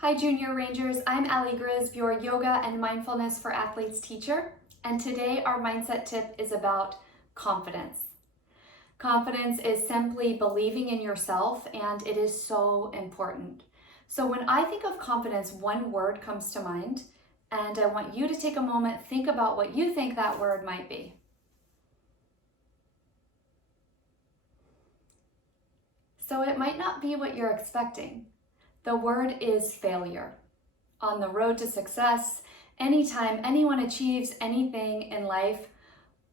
Hi Junior Rangers, I'm Allie Grisb, your Yoga and Mindfulness for Athletes teacher, and today our mindset tip is about confidence. Confidence is simply believing in yourself, and it is so important. So when I think of confidence, one word comes to mind, and I want you to take a moment, think about what you think that word might be. So it might not be what you're expecting. The word is failure. On the road to success, anytime anyone achieves anything in life,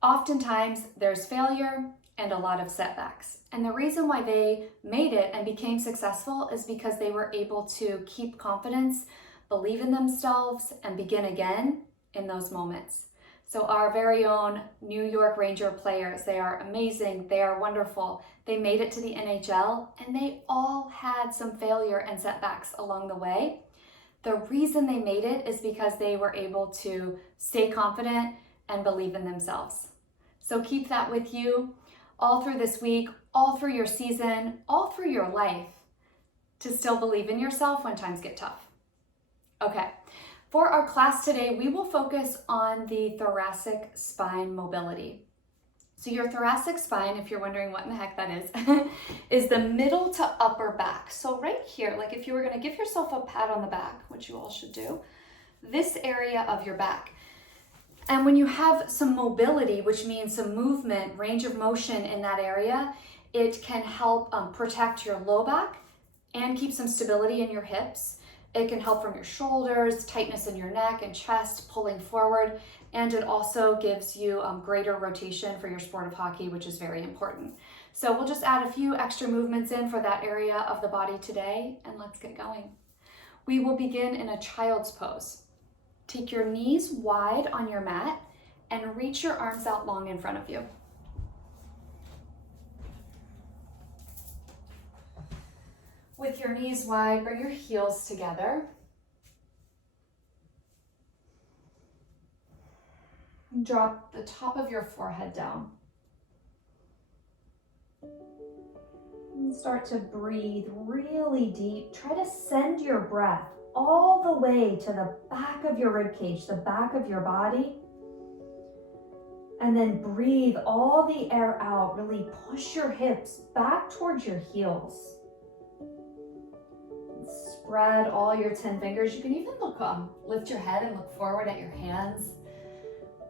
oftentimes there's failure and a lot of setbacks. And the reason why they made it and became successful is because they were able to keep confidence, believe in themselves, and begin again in those moments. So our very own New York Ranger players, they are amazing, they are wonderful. They made it to the NHL and they all had some failure and setbacks along the way. The reason they made it is because they were able to stay confident and believe in themselves. So keep that with you all through this week, all through your season, all through your life, to still believe in yourself when times get tough. Okay. For our class today, we will focus on the thoracic spine mobility. So your thoracic spine, if you're wondering what in the heck that is the middle to upper back. So right here, like if you were gonna give yourself a pat on the back, which you all should do, this area of your back. And when you have some mobility, which means some movement, range of motion in that area, it can help protect your low back and keep some stability in your hips. It can help from your shoulders, tightness in your neck and chest, pulling forward, and it also gives you greater rotation for your sport of hockey, which is very important. So we'll just add a few extra movements in for that area of the body today, and let's get going. We will begin in a child's pose. Take your knees wide on your mat and reach your arms out long in front of you. With your knees wide, bring your heels together. Drop the top of your forehead down. And start to breathe really deep. Try to send your breath all the way to the back of your rib cage, the back of your body. And then breathe all the air out. Really push your hips back towards your heels. Spread all your 10 fingers. You can even lift your head and look forward at your hands.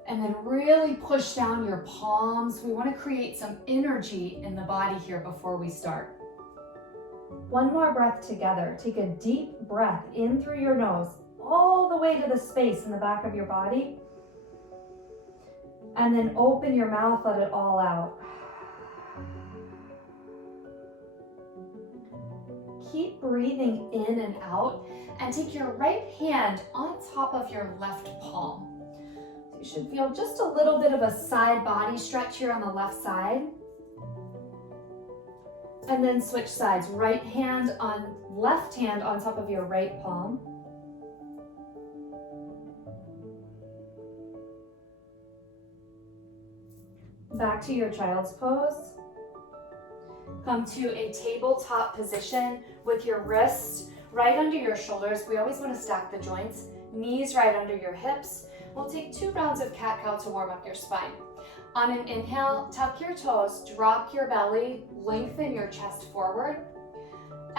And then really push down your palms. We want to create some energy in the body here before we start. One more breath together. Take a deep breath in through your nose, all the way to the space in the back of your body. And then open your mouth, let it all out. Keep breathing in and out, and take your right hand on top of your left palm. So you should feel just a little bit of a side body stretch here on the left side. And then switch sides. Left hand on top of your right palm. Back to your child's pose. Come to a tabletop position with your wrists right under your shoulders. We always want to stack the joints. Knees right under your hips. We'll take 2 rounds of cat-cow to warm up your spine. On an inhale, tuck your toes, drop your belly, lengthen your chest forward.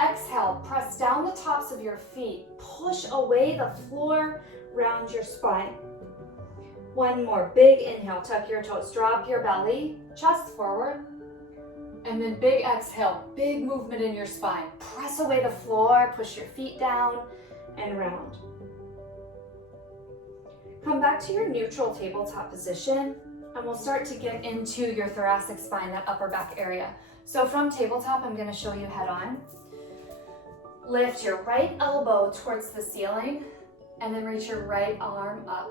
Exhale, press down the tops of your feet. Push away the floor, round your spine. One more, big inhale, tuck your toes, drop your belly, chest forward. And then big exhale, big movement in your spine. Press away the floor, push your feet down and round. Come back to your neutral tabletop position, and we'll start to get into your thoracic spine, that upper back area. So from tabletop, I'm going to show you head on. Lift your right elbow towards the ceiling, and then reach your right arm up.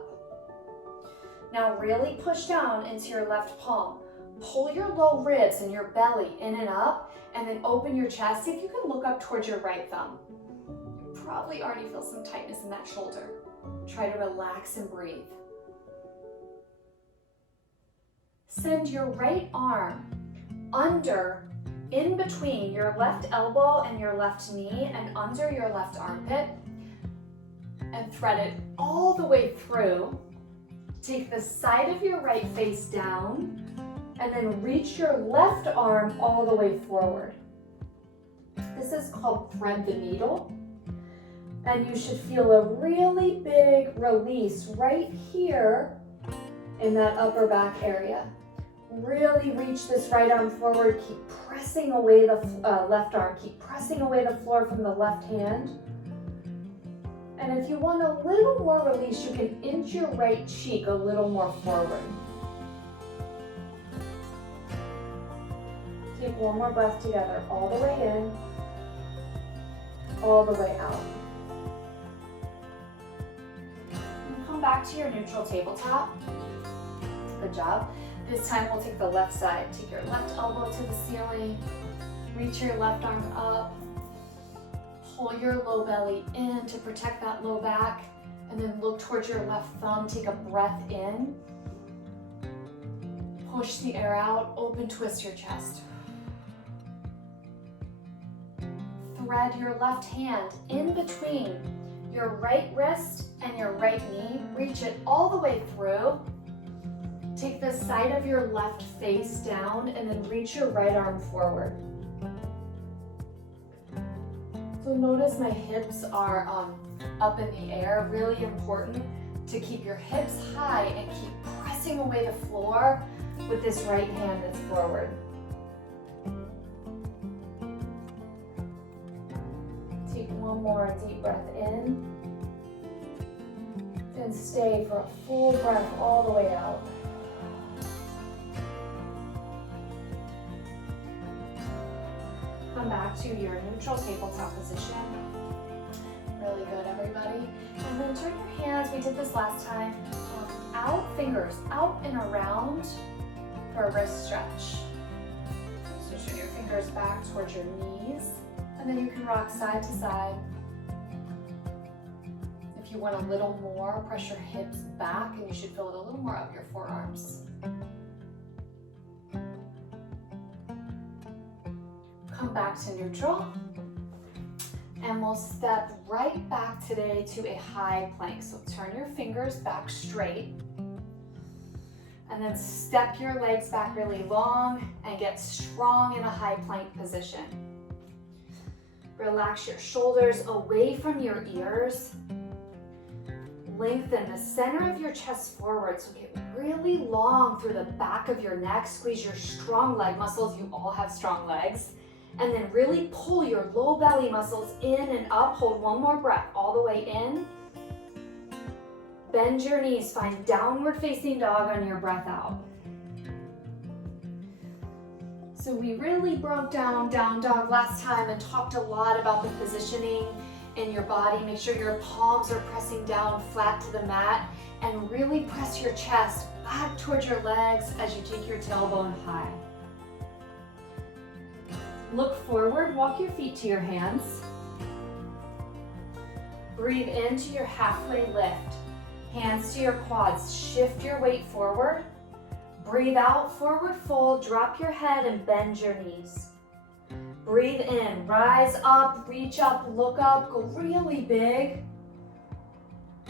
Now really push down into your left palm. Pull your low ribs and your belly in and up, and then open your chest. See if you can look up towards your right thumb. You probably already feel some tightness in that shoulder. Try to relax and breathe. Send your right arm in between your left elbow and your left knee and under your left armpit. and thread it all the way through. Take the side of your right face down and then reach your left arm all the way forward. This is called thread the needle. And you should feel a really big release right here in that upper back area. Really reach this right arm forward. Keep pressing away the left arm. Keep pressing away the floor from the left hand. And if you want a little more release, you can inch your right cheek a little more forward. Take one more breath together, all the way in, all the way out. And come back to your neutral tabletop. Good job. This time we'll take the left side. Take your left elbow to the ceiling, reach your left arm up, pull your low belly in to protect that low back, and then look towards your left thumb. Take a breath in, push the air out, open twist your chest. Thread your left hand in between your right wrist and your right knee. Reach it all the way through. Take the side of your left face down and then reach your right arm forward. So notice my hips are up in the air. Really important to keep your hips high and keep pressing away the floor with this right hand that's forward. Take one more deep breath in and stay for a full breath all the way out. Come back to your neutral tabletop position. Really good, everybody. And then turn your hands, we did this last time, out, fingers out and around for a wrist stretch. So turn your fingers back towards your knees, and then you can rock side to side. If you want a little more, press your hips back, and you should feel it a little more up your forearms. Come back to neutral, and we'll step right back today to a high plank. So turn your fingers back straight, and then step your legs back really long and get strong in a high plank position. Relax your shoulders away from your ears. Lengthen the center of your chest forward, so get really long through the back of your neck. Squeeze your strong leg muscles. You all have strong legs. And then really pull your low belly muscles in and up. Hold one more breath all the way in. Bend your knees, find downward facing dog on your breath out. So we really broke down down dog last time and talked a lot about the positioning in your body. Make sure your palms are pressing down flat to the mat, and really press your chest back towards your legs as you take your tailbone high. Look forward, walk your feet to your hands. Breathe into your halfway lift. Hands to your quads, shift your weight forward. Breathe out, forward fold, drop your head and bend your knees. Breathe in, rise up, reach up, look up, go really big.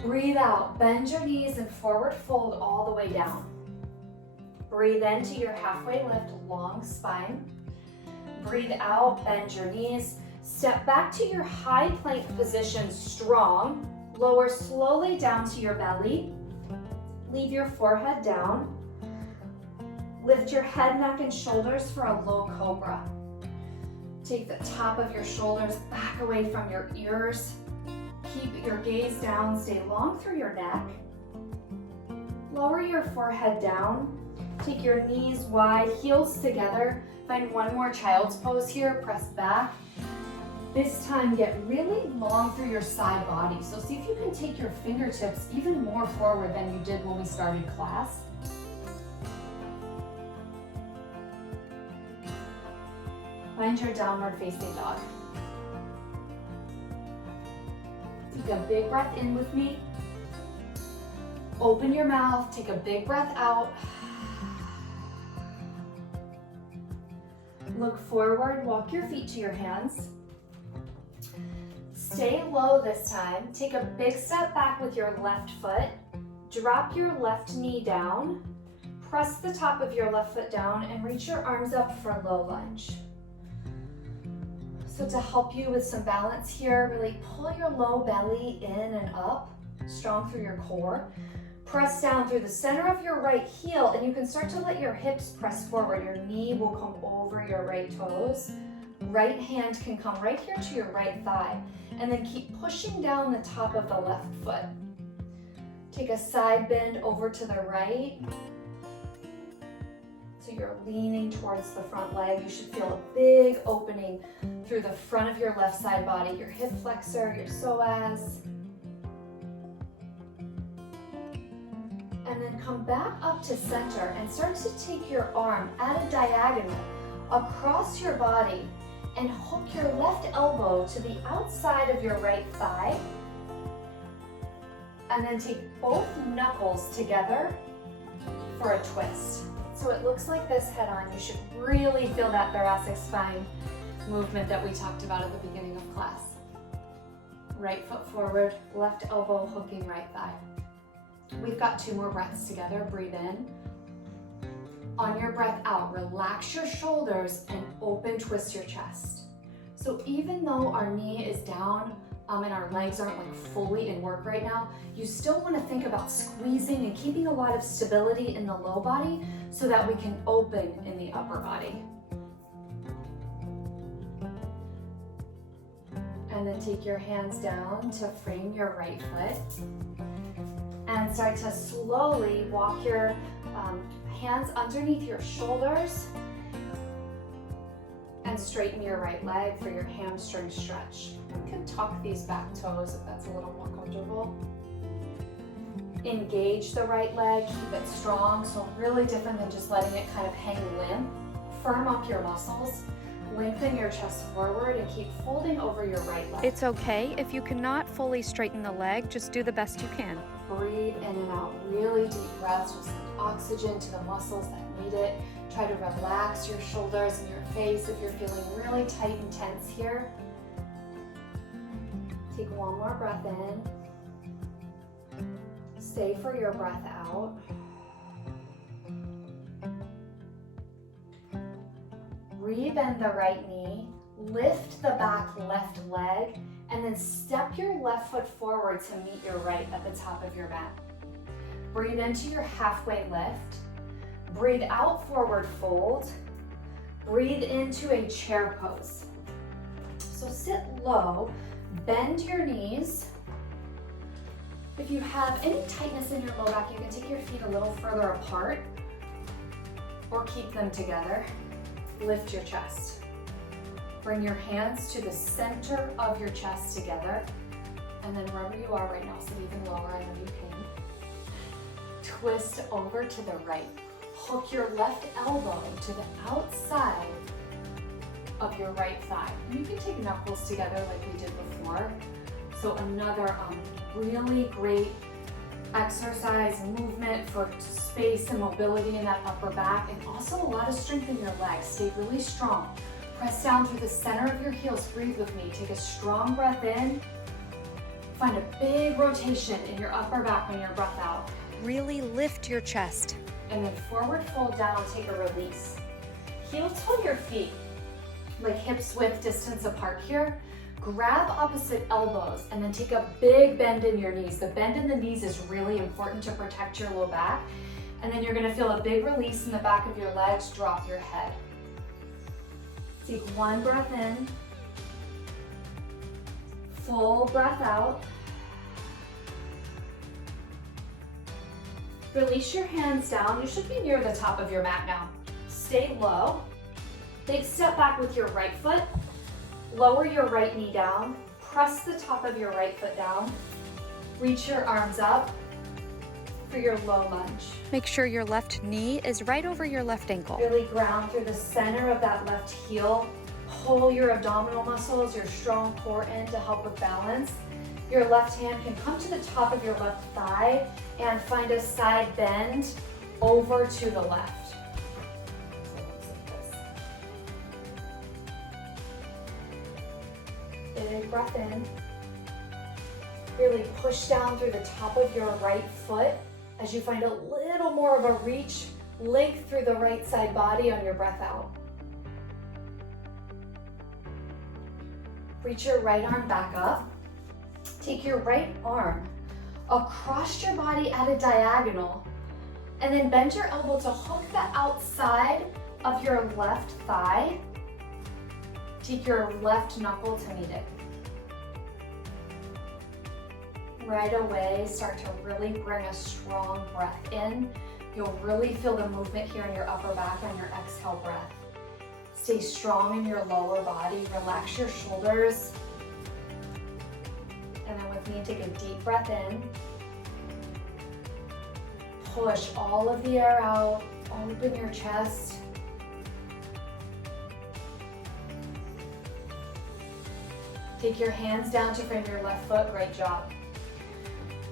Breathe out, bend your knees and forward fold all the way down. Breathe into your halfway lift, long spine. Breathe out, bend your knees. Step back to your high plank position, strong. Lower slowly down to your belly. Leave your forehead down. Lift your head, neck, and shoulders for a low cobra. Take the top of your shoulders back away from your ears. Keep your gaze down, stay long through your neck. Lower your forehead down. Take your knees wide, heels together. Find one more child's pose here, press back. This time get really long through your side body. So see if you can take your fingertips even more forward than you did when we started class. Find your downward facing dog. Take a big breath in with me. Open your mouth, take a big breath out. Look forward, walk your feet to your hands. Stay low this time. Take a big step back with your left foot. Drop your left knee down. Press the top of your left foot down and reach your arms up for low lunge. So to help you with some balance here, really pull your low belly in and up, strong through your core. Press down through the center of your right heel, and you can start to let your hips press forward. Your knee will come over your right toes. Right hand can come right here to your right thigh, and then keep pushing down the top of the left foot. Take a side bend over to the right. So you're leaning towards the front leg. You should feel a big opening through the front of your left side body, your hip flexor, your psoas. And then come back up to center and start to take your arm at a diagonal across your body and hook your left elbow to the outside of your right thigh. And then take both knuckles together for a twist. So it looks like this head on. You should really feel that thoracic spine movement that we talked about at the beginning of class. Right foot forward, left elbow hooking right thigh. We've got 2 more breaths together. Breathe in. On your breath out, relax your shoulders and open twist your chest. So even though our knee is down and our legs aren't like fully in work right now, you still want to think about squeezing and keeping a lot of stability in the low body so that we can open in the upper body. And then take your hands down to frame your right foot. And start to slowly walk your hands underneath your shoulders and straighten your right leg for your hamstring stretch. You can tuck these back toes if that's a little more comfortable. Engage the right leg, keep it strong, so really different than just letting it kind of hang limp. Firm up your muscles, lengthen your chest forward, and keep folding over your right leg. It's okay if you cannot fully straighten the leg, just do the best you can. Breathe in and out, really deep breaths, just send oxygen to the muscles that need it. Try to relax your shoulders and your face if you're feeling really tight and tense here. Take one more breath in. Stay for your breath out. Rebend the right knee, lift the back left leg, and then step your left foot forward to meet your right at the top of your mat. Breathe into your halfway lift. Breathe out, forward fold. Breathe into a chair pose. So sit low, bend your knees. If you have any tightness in your low back, you can take your feet a little further apart or keep them together. Lift your chest. Bring your hands to the center of your chest together. And then wherever you are right now, sit even lower, I know you can. Twist over to the right. Hook your left elbow to the outside of your right thigh. And you can take knuckles together like we did before. So another really great exercise, movement for space and mobility in that upper back, and also a lot of strength in your legs. Stay really strong. Press down through the center of your heels. Breathe with me. Take a strong breath in. Find a big rotation in your upper back on your breath out. Really lift your chest. And then forward fold down, take a release. Heel toe your feet, like hips width distance apart here. Grab opposite elbows and then take a big bend in your knees. The bend in the knees is really important to protect your low back. And then you're gonna feel a big release in the back of your legs, drop your head. Take one breath in, full breath out. Release your hands down. You should be near the top of your mat now. Stay low. Big step back with your right foot. Lower your right knee down. Press the top of your right foot down. Reach your arms up for your low lunge. Make sure your left knee is right over your left ankle. Really ground through the center of that left heel. Pull your abdominal muscles, your strong core in to help with balance. Your left hand can come to the top of your left thigh and find a side bend over to the left. So it looks like this. Big breath in. Really push down through the top of your right foot as you find a little more of a reach, length through the right side body on your breath out. Reach your right arm back up. Take your right arm across your body at a diagonal, and then bend your elbow to hook the outside of your left thigh. Take your left knuckle to meet it. Right away, start to really bring a strong breath in. You'll really feel the movement here in your upper back on your exhale breath. Stay strong in your lower body. Relax your shoulders. And then with me, take a deep breath in. Push all of the air out. Open your chest. Take your hands down to frame your left foot. Great job.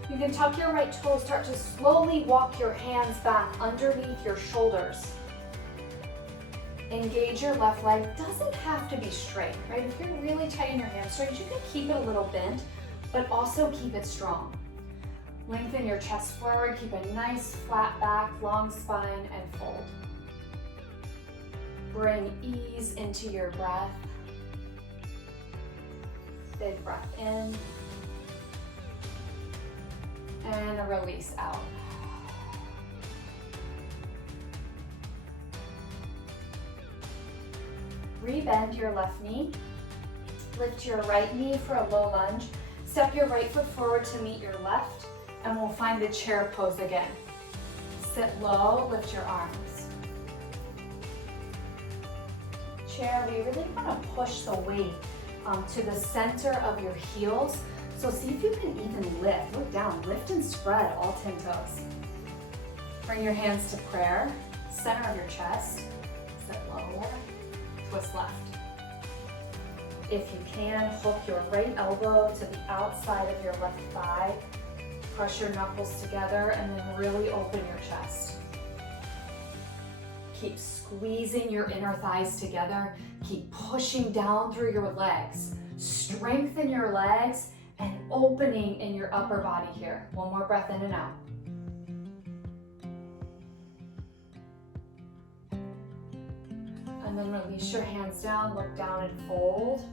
You can tuck your right toe, start to slowly walk your hands back underneath your shoulders. Engage your left leg. Doesn't have to be straight, right? If you're really tight in your hamstrings, you can keep it a little bent, but also keep it strong. Lengthen your chest forward, keep a nice flat back, long spine, and fold. Bring ease into your breath. Big breath in. And a release out. Rebend your left knee. Lift your right knee for a low lunge. Step your right foot forward to meet your left, and we'll find the chair pose again. Sit low, lift your arms. Chair, we really want to push the weight to the center of your heels. So see if you can even lift. Look down, lift and spread all 10 toes. Bring your hands to prayer, center of your chest. Sit lower, twist left. If you can, hook your right elbow to the outside of your left thigh. Press your knuckles together and then really open your chest. Keep squeezing your inner thighs together. Keep pushing down through your legs. Strengthen your legs and opening in your upper body here. One more breath in and out. And then release your hands down, look down and fold.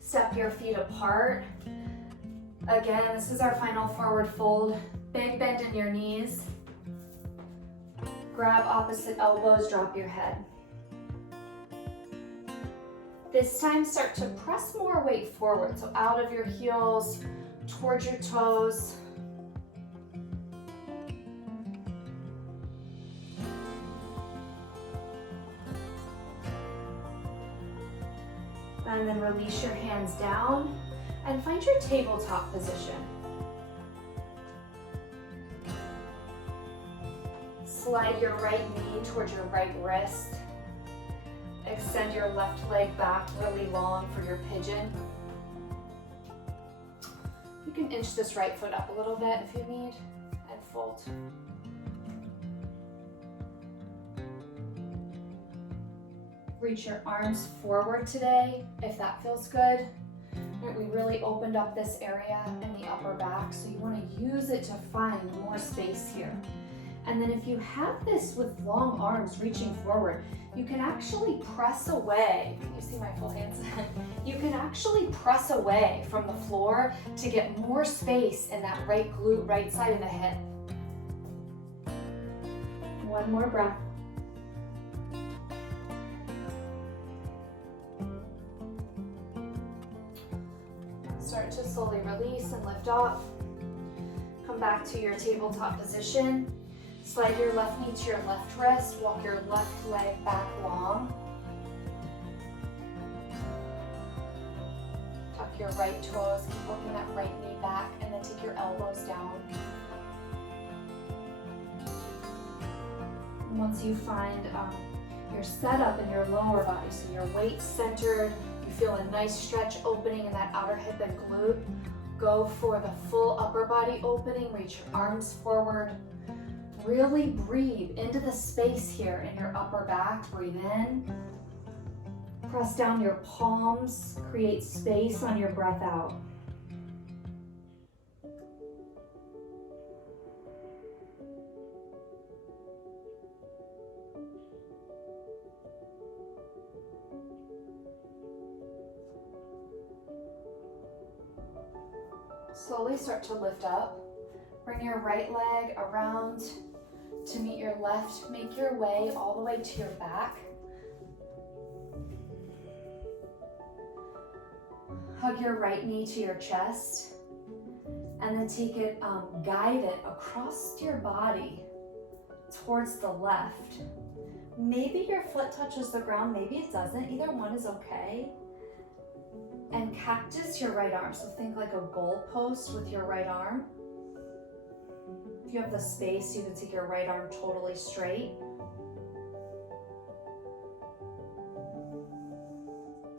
Step your feet apart. Again, this is our final forward fold. Big bend in your knees. Grab opposite elbows, drop your head. This time, start to press more weight forward. So out of your heels, towards your toes. And then release your hands down and find your tabletop position. Slide your right knee towards your right wrist. Extend your left leg back really long for your pigeon. You can inch this right foot up a little bit if you need, and fold. Reach your arms forward today, if that feels good. We really opened up this area in the upper back, so you want to use it to find more space here. And then if you have this with long arms reaching forward, you can actually press away. You see my full hands? You can actually press away from the floor to get more space in that right glute, right side of the hip. One more breath. Start to slowly release and lift off. Come back to your tabletop position. Slide your left knee to your left wrist. Walk your left leg back long. Tuck your right toes. Keep working that right knee back, and then take your elbows down. And once you find your setup in your lower body, so your weight centered, you feel a nice stretch opening in that outer hip and glute, go for the full upper body opening. Reach your arms forward. Really breathe into the space here in your upper back. Breathe in. Press down your palms. Create space on your breath out. Slowly start to lift up. Bring your right leg around to meet your left. Make your way all the way to your back. Hug your right knee to your chest. And then take it, guide it across your body towards the left. Maybe your foot touches the ground, maybe it doesn't. Either one is okay. And cactus your right arm. So think like a goal post with your right arm. If you have the space, you can take your right arm totally straight.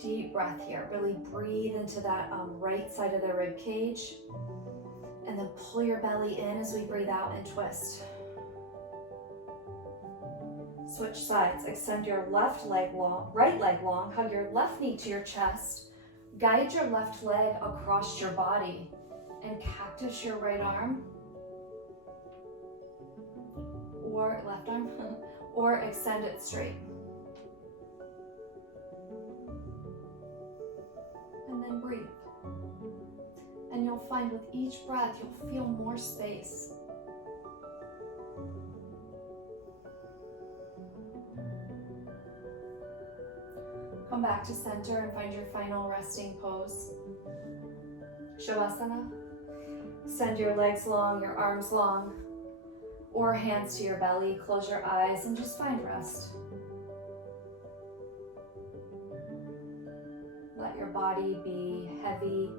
Deep breath here. Really breathe into that right side of the rib cage. And then pull your belly in as we breathe out and twist. Switch sides. Extend your left leg long, right leg long. Hug your left knee to your chest. Guide your left leg across your body. And cactus your right arm. Or left arm. Or extend it straight. And then breathe. And you'll find with each breath, you'll feel more space. Come back to center and find your final resting pose. Shavasana. Send your legs long, your arms long, or hands to your belly. Close your eyes and just find rest. Let your body be heavy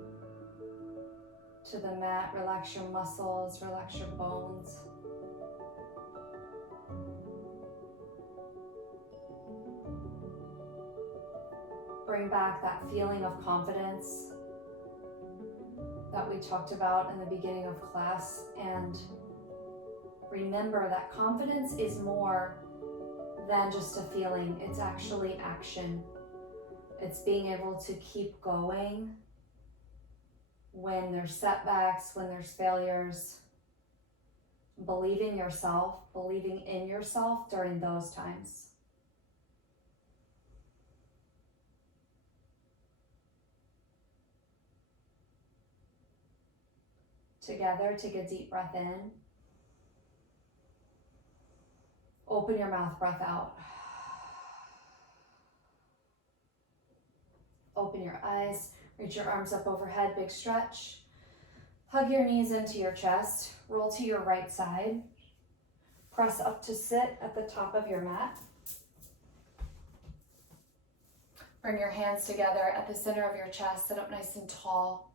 to the mat. Relax your muscles, relax your bones. Bring back that feeling of confidence that we talked about in the beginning of class, and remember that confidence is more than just a feeling. It's actually action. It's being able to keep going when there's setbacks, when there's failures. Believing yourself, believing in yourself during those times. Together, take a deep breath in. Open your mouth, breath out. Open your eyes, reach your arms up overhead, big stretch. Hug your knees into your chest, roll to your right side. Press up to sit at the top of your mat. Bring your hands together at the center of your chest, sit up nice and tall.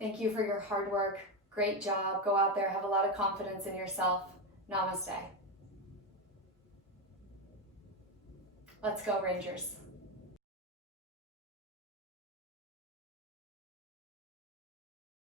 Thank you for your hard work. Great job. Go out there, have a lot of confidence in yourself. Namaste. Let's go, Rangers.